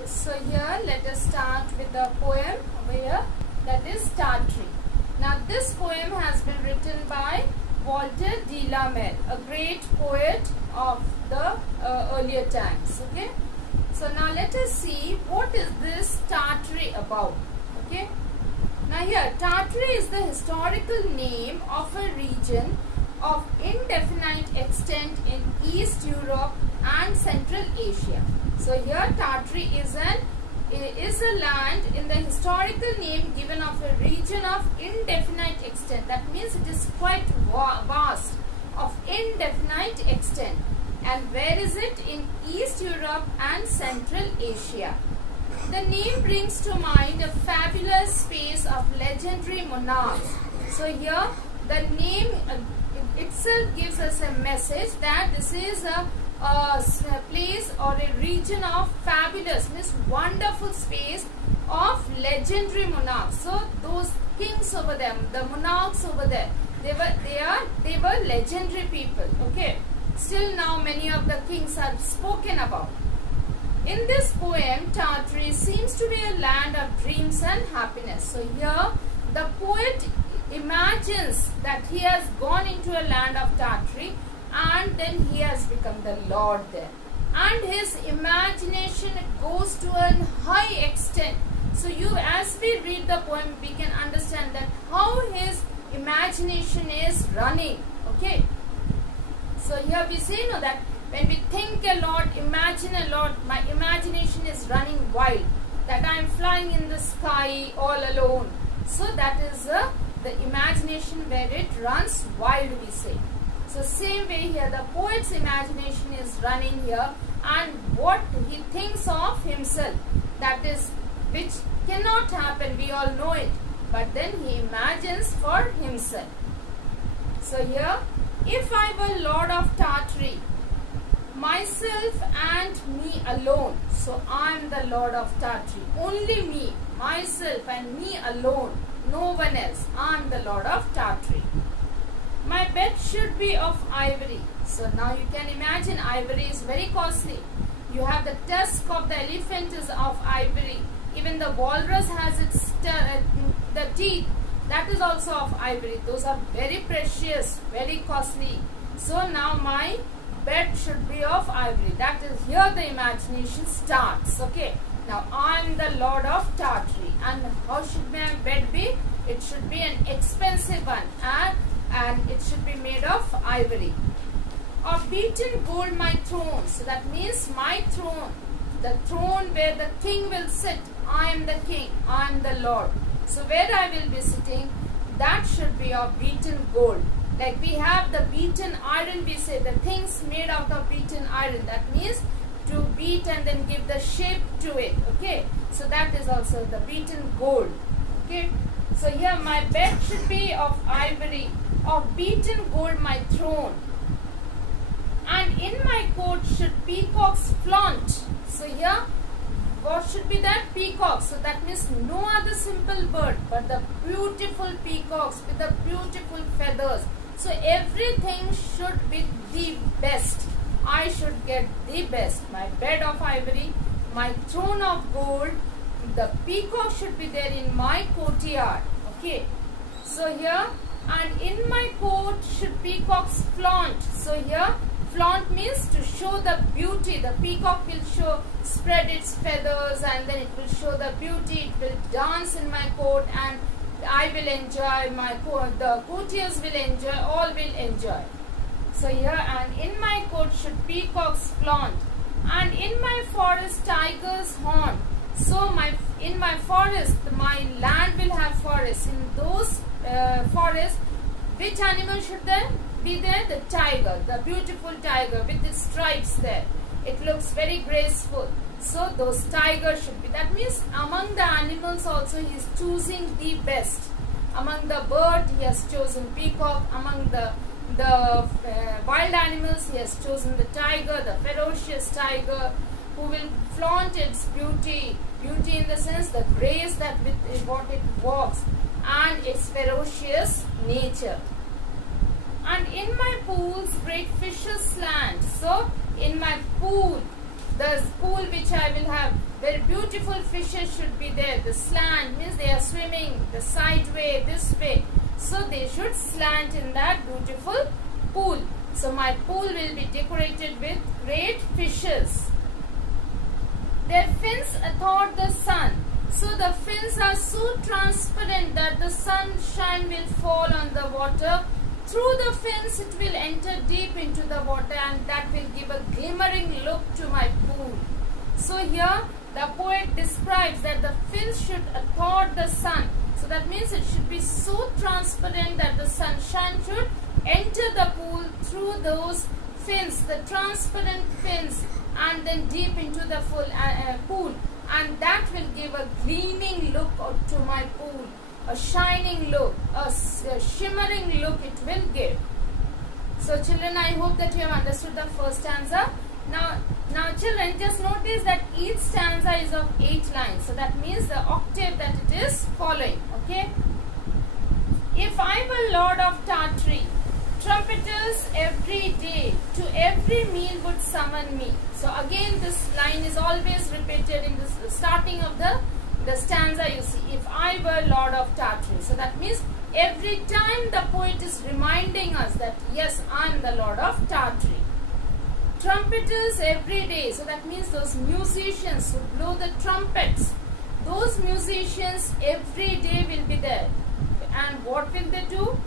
students, so here let us start with the poem over here, that is Tartary. Now this poem has been written by Walter de la Mare, a great poet of the earlier times. Okay, so now let us see what is this Tartary about. Okay, now here Tartary is the historical name of a region of indefinite extent in East Europe and Central Asia. So here Tartary is a land in the historical name given of a region of indefinite extent. That means it is quite vast, of indefinite extent. And where is it? In East Europe and Central Asia. The name brings to mind a fabulous space of legendary monarchs. So here the name itself gives us a message that this is a place or a region of fabulous, means wonderful space of legendary monarchs. So those kings over there, the monarchs over there, they were legendary people. Okay, still now many of the kings are spoken about. In this poem, Tartary seems to be a land of dreams and happiness. So here the poet imagines that he has gone into a land of Tartary and then he has become the lord there, and his imagination goes to a high extent. So as we read the poem, we can understand that how his imagination is running. Okay, so here we say that when we think a lot, imagine a lot, my imagination is running wild, that I am flying in the sky all alone. So that is the imagination where it runs wild, we say. So same way here the poet's imagination is running here, and what he thinks of himself, that is, which cannot happen, we all know it, but then he imagines for himself. So here, if I were Lord of Tartary, myself and me alone, so I am the Lord of Tartary, only me, myself and me alone, no one else, I am the Lord of Tartary. My bed should be of ivory. So now you can imagine ivory is very costly. You have the tusk of the elephant is of ivory. Even the walrus has its the teeth. That is also of ivory. Those are very precious, very costly. So now my bed should be of ivory. That is, here the imagination starts. Okay. Now I am the Lord of Tartary. And how should my bed be? It should be an expensive one. And it should be made of ivory. Of beaten gold my throne. So that means my throne, the throne where the king will sit. I am the king, I am the Lord. So where I will be sitting, that should be of beaten gold. Like we have the beaten iron, we say the things made out of beaten iron. That means to beat and then give the shape to it. Okay, so that is also the beaten gold. Okay, so here my bed should be of ivory. Of beaten gold my throne, and in my court should peacocks flaunt. So here what should be that? Peacocks. So that means no other simple bird but the beautiful peacocks with the beautiful feathers. So everything should be the best. I should get the best. My bed of ivory, my throne of gold, the peacock should be there in my courtyard. Okay, so here, and in my court should peacocks flaunt. So here flaunt means to show the beauty. The peacock will spread its feathers, and then it will show the beauty. It will dance in my court, and I will enjoy, my court, the courtiers will enjoy, all will enjoy. So here, and in my court should peacocks flaunt, and in my forest tigers horn. So in my forest, my land will have forests. In those forests, which animal should there be there? The tiger, the beautiful tiger with its stripes there. It looks very graceful. So those tigers should be. That means among the animals also he is choosing the best. Among the bird he has chosen peacock. Among the wild animals he has chosen the tiger, the ferocious tiger, who will flaunt its beauty. Beauty in the sense the grace that with what it walks, and its ferocious nature. And in my pools great fishes land. So in my pool The pool which I will have, very beautiful fishes should be there. The slant means they are swimming the side way, this way. So they should slant in that beautiful pool. So my pool will be decorated with great fishes. Their fins athwart the sun. So the fins are so transparent that the sunshine will fall on the water. Through the fins it will enter deep into the water, and that will give a glimmering look to my pool. So here the poet describes that the fins should athwart the sun. So that means it should be so transparent that the sunshine should enter the pool through those fins, the transparent fins, and then deep into the full pool, and that will give a gleaming look to my pool, a shining look, a shimmering look it will give. So children, I hope that you have understood the first stanza. Now children, just notice that each stanza is of 8 lines. So that means the octave that it is following. Okay. If I were Lord of Tartary, trumpeters every day to every meal would summon me. So again this line is always repeated in the starting of the stanza. You see, if I were Lord of Tartary. So that means every time the poet is reminding us that yes, I am the Lord of Tartary. Trumpeters every day. So that means those musicians who blow the trumpets. Those musicians every day will be there. And what will they do?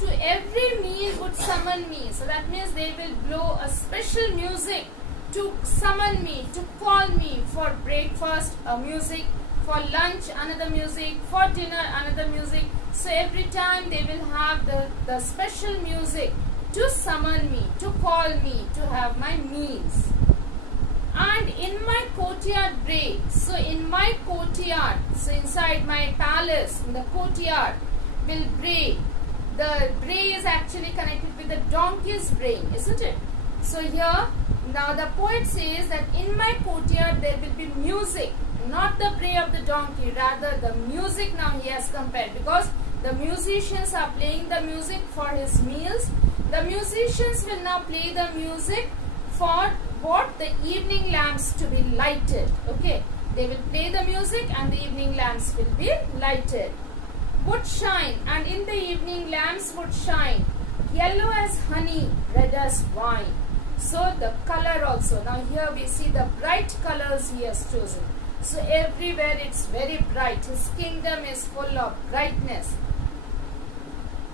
To every meal would summon me. So that means they will blow a special music to summon me, to call me. For breakfast, music. For lunch, another music. For dinner, another music. So every time they will have the special music to summon me, to call me, to have my meals. And in my courtyard bray. So in my courtyard, so inside my palace, in the courtyard, will bray. The bray is actually connected with the donkey's brain, isn't it? So here, now the poet says that in my courtyard there will be music, not the bray of the donkey, rather the music now he has compared, because the musicians are playing the music for his meals. The musicians will now play the music for what? The evening lamps to be lighted. Okay, they will play the music and the evening lamps will be lighted. Would shine, and in the evening lamps would shine, yellow as honey, red as wine. So the color also, now here we see the bright colors he has chosen. So everywhere it's very bright. His kingdom is full of brightness.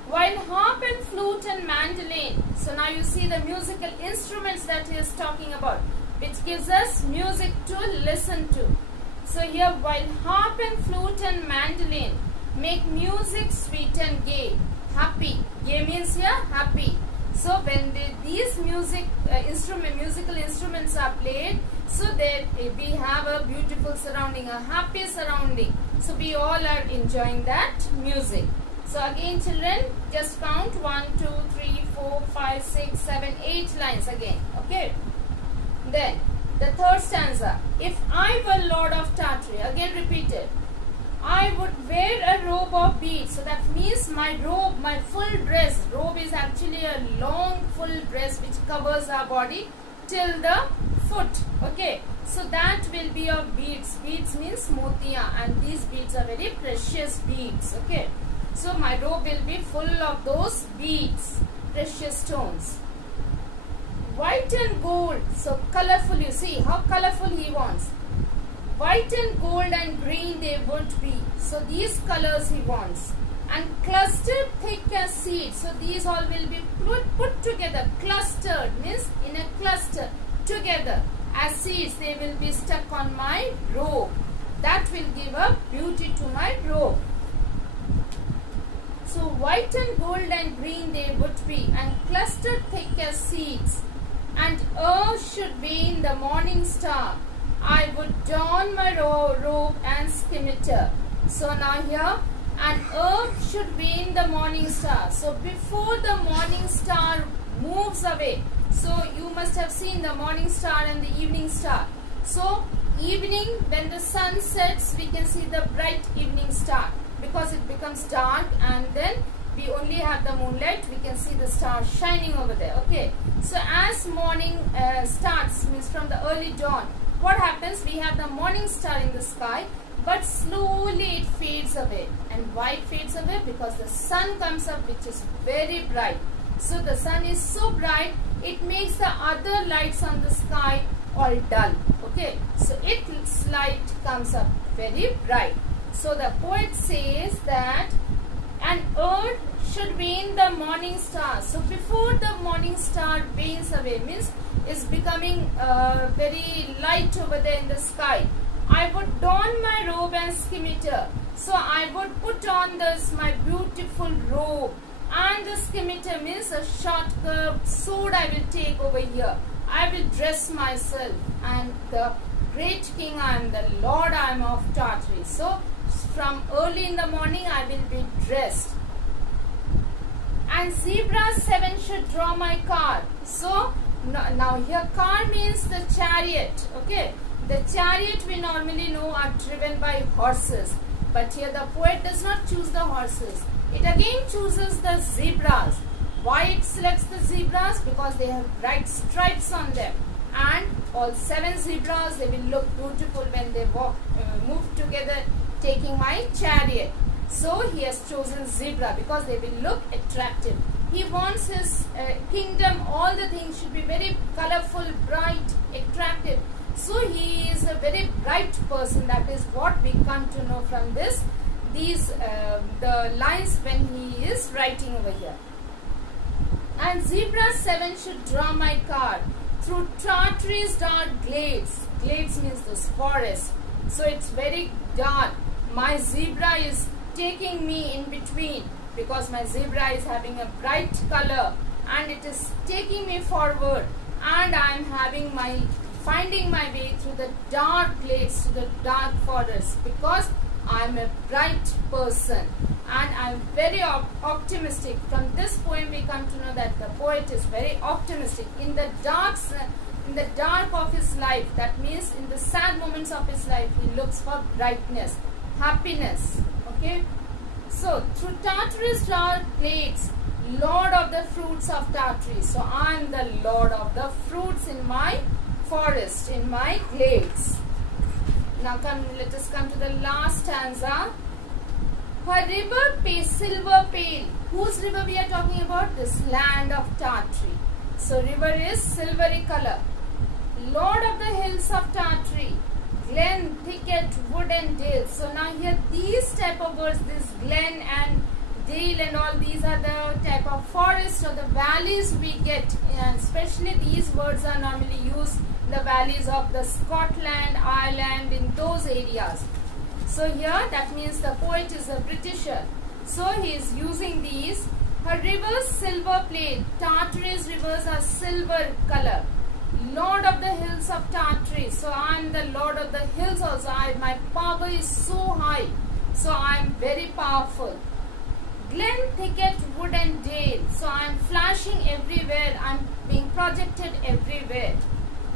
While harp and flute and mandolin, so now you see the musical instruments that he is talking about, which gives us music to listen to. So here, while harp and flute and mandolin make music sweet and gay, happy. Gay means here happy. So when these musical instruments are played, so that we have a beautiful surrounding, a happy surrounding. So we all are enjoying that music. So again children, just count 1, 2, 3, 4, 5, 6, 7, 8 lines again. Okay. Then the third stanza. If I were Lord of Tartary, again repeated. I would wear a robe of beads. So that means my robe, my full dress. Robe is actually a long full dress which covers our body till the foot. Okay. So that will be of beads. Beads means motiya, and these beads are very precious beads. Okay. So my robe will be full of those beads, precious stones. White and gold. So colorful, you see how colorful he wants. White and gold and green they would be. So these colors he wants. And clustered thick as seeds. So these all will be put together. Clustered means in a cluster together. As seeds they will be stuck on my robe. That will give a beauty to my robe. So white and gold and green they would be, and clustered thick as seeds. And earth should be in the morning star. I would don my robe and scimitar. So now here, and earth should be in the morning star. So before the morning star moves away, so you must have seen the morning star and the evening star. So evening, when the sun sets, we can see the bright evening star. Because it becomes dark and then we only have the moonlight, we can see the stars shining over there. Okay. So as morning starts, means from the early dawn, what happens? We have the morning star in the sky, but slowly it fades away. And why it fades away? Because the sun comes up, which is very bright. So the sun is so bright, it makes the other lights on the sky all dull. Okay, so its light comes up very bright. So the poet says that an earth should wane the morning star. So before the morning star wanes away, means is becoming very light over there in the sky, I would don my robe and scimitar. So I would put on this my beautiful robe, and the scimitar means a short curved sword I will take over here. I will dress myself, and the great king I am, the Lord I am of Tartary. So from early in the morning I will be dressed. And zebra 7 should draw my car. So now here car means the chariot. Okay, the chariot we normally know are driven by horses, but here the poet does not choose the horses. It again chooses the zebras. Why it selects the zebras? Because they have bright stripes on them, and all 7 zebras, they will look beautiful when they walk, move together, taking my chariot. So he has chosen zebra because they will look attractive. He wants his kingdom, all the things should be very colorful, bright, attractive. So he is a very bright person. That is what we come to know from this. The lines when he is writing over here. And zebra 7 should draw my car through Tartary's dark glades. Glades means this forest. So it's very dark. My zebra is taking me in between, because my zebra is having a bright color and it is taking me forward, and I am finding my way through the dark glades to the dark forest, because I am a bright person and I am very optimistic. From this poem we come to know that the poet is very optimistic. In the dark of his life, that means in the sad moments of his life, he looks for brightness, happiness. Okay, so through Tartary's dark glades, Lord of the fruits of Tartary. So I am the Lord of the fruits in my forest, in my glades. Now let us come to the last stanza. Her river pays silver pale. Whose river we are talking about? This land of Tartary. So river is silvery color. Lord of the hills of Tartary, glen, thicket, wood and dale. So now here these type of words, this glen and dale and all, these are the type of forests or the valleys we get, and especially these words are normally used in the valleys of the Scotland, Ireland, in those areas. So here that means the poet is a Britisher. So he is using these. Her rivers silver plate. Tartary's rivers are silver color. Lord of the hills of Tartary. So I am the Lord of the hills also. My power is so high. So I am very powerful. Glen, thicket, wood and dale. So I am flashing everywhere. I am being projected everywhere.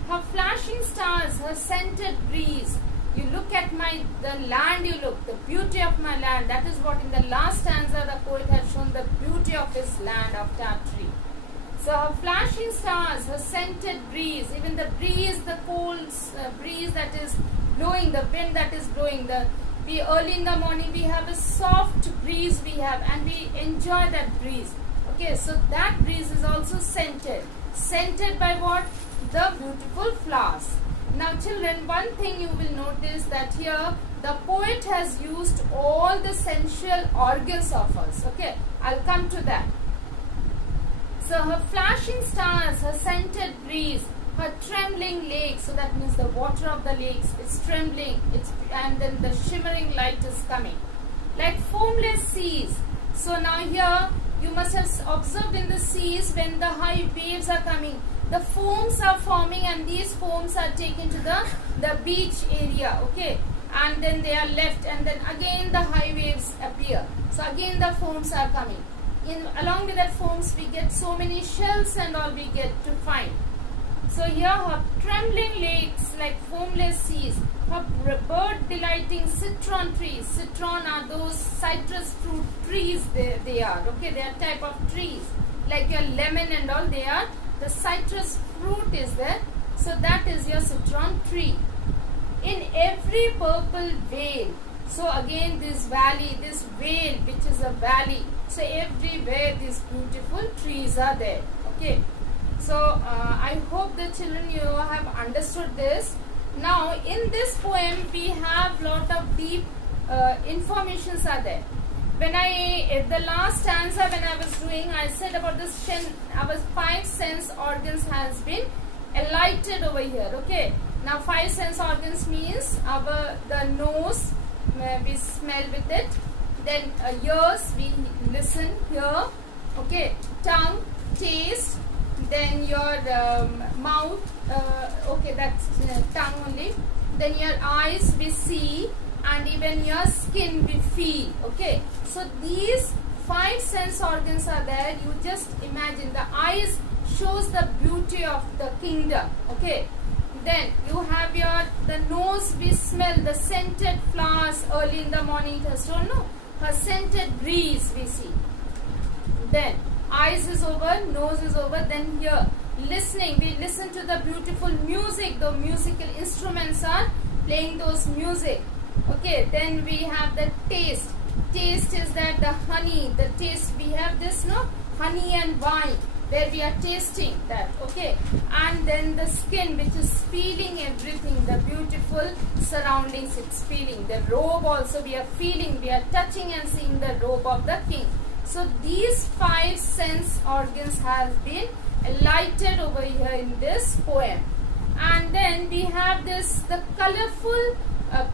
Her flashing stars, her scented breeze. You look at the land, you look, the beauty of my land. That is what in the last stanza the poet has shown, the beauty of his land of Tartary. So her flashing stars, her scented breeze, even the breeze, the cold breeze that is blowing, the wind that is blowing, early in the morning we have a soft breeze we have, and we enjoy that breeze. Okay, so that breeze is also scented. Scented by what? The beautiful flowers. Now children, one thing you will notice that here the poet has used all the sensual organs of us. Okay, I'll come to that. So her flashing stars, her scented breeze, her trembling lake, so that means the water of the lakes, it's trembling, and then the shimmering light is coming. Like foamless seas. So now here you must have observed in the seas when the high waves are coming, the foams are forming, and these foams are taken to the beach area. Okay, and then they are left, and then again the high waves appear. So again the foams are coming. Along with that foams we get so many shells and all we get to find. So here her trembling lakes like foamless seas, her bird delighting citron trees. Citron are those citrus fruit trees they are. Okay, they are type of trees like your lemon and all, they are the citrus fruit is there. So that is your citron tree. every purple vale. So again this valley, this vale which is a valley. So everywhere these beautiful trees are there. Okay. So I hope the children you have understood this. Now in this poem we have lot of deep informations are there. When the last stanza when I was doing, I said about this our 5 sense organs has been enlightened over here. Okay. Now 5 sense organs means the nose, we smell with it. Then ears, we listen, hear. Okay. Tongue, taste. Then your mouth, okay, that's tongue only. Then your eyes, we see. And even your skin we feel. Okay, so these 5 sense organs are there. You just imagine the eyes shows the beauty of the kingdom. Okay, then you have the nose, we smell the scented flowers early in the morning. Her scented breeze we see. Then eyes is over, nose is over. Then here listening, we listen to the beautiful music. The musical instruments are playing those music. Okay, then we have the taste. Taste is that the honey, the taste, we have this, honey and wine, where we are tasting that. Okay, and then the skin, which is feeling everything, the beautiful surroundings, it's feeling. The robe also we are feeling, we are touching and seeing the robe of the king. So these 5 sense organs have been enlightened over here in this poem. And then we have this, the colorful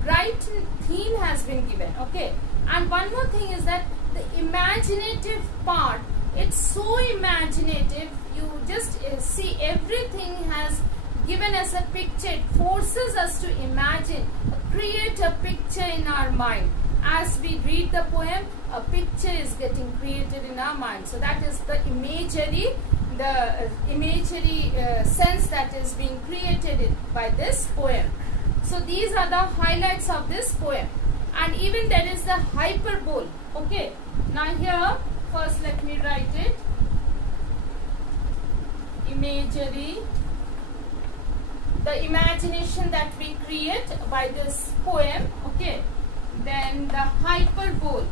bright theme has been given. Okay, and one more thing is that the imaginative part, it's so imaginative. You just see everything has given us a picture. It forces us to imagine, create a picture in our mind. As we read the poem, a picture is getting created in our mind. So that is the imagery, sense that is being created by this poem. So these are the highlights of this poem. And even there is the hyperbole. Okay. Now here, first let me write it. Imagery. The imagination that we create by this poem. Okay. Then the hyperbole.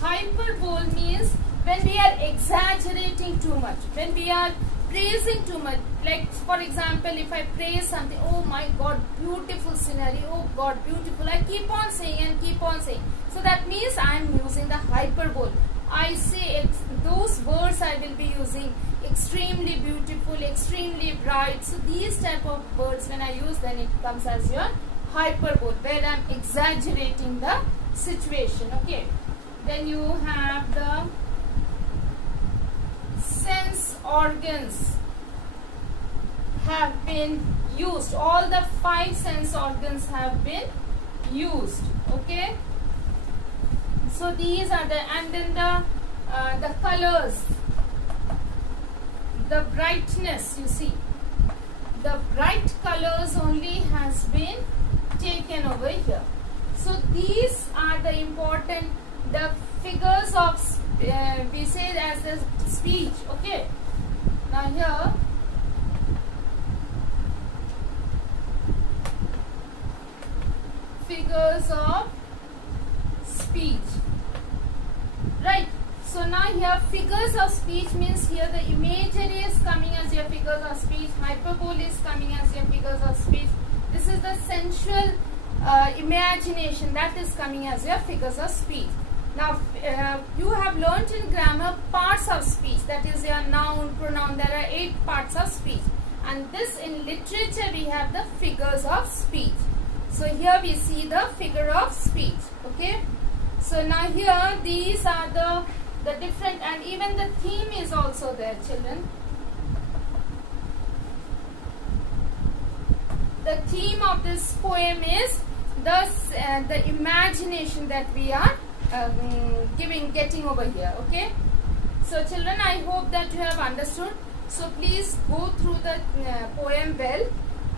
Hyperbole means when we are exaggerating too much. When we are praising too much. Like for example, if I praise something, oh my God, beautiful scenery, oh God, beautiful, I keep on saying and keep on saying. So that means I am using the hyperbole. I say those words I will be using extremely beautiful, extremely bright. So these type of words when I use, then it comes as your hyperbole, where I am exaggerating the situation. Okay. Then you have the sense organs have been used. All the 5 sense organs have been used. Okay. So these are the, and then the colors, the brightness, you see. The bright colors only has been taken over here. So these are the important, the figures of, we say as the speech. Okay. Now here, figures of speech. Right. So now here figures of speech means here the imagery is coming as your figures of speech. Hyperbole is coming as your figures of speech. This is the sensual imagination that is coming as your figures of speech. Now you have learnt in grammar parts of speech, that is your noun, pronoun. There are 8 parts of speech, and this in literature we have the figures of speech. So here we see the figure of speech. Okay. So now here these are the different, and even the theme is also there, children. The theme of this poem is the imagination that we are getting over here. Okay. So children, I hope that you have understood. So please go through the poem well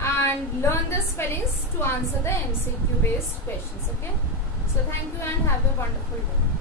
and learn the spellings to answer the MCQ based questions. Okay. So thank you and have a wonderful day.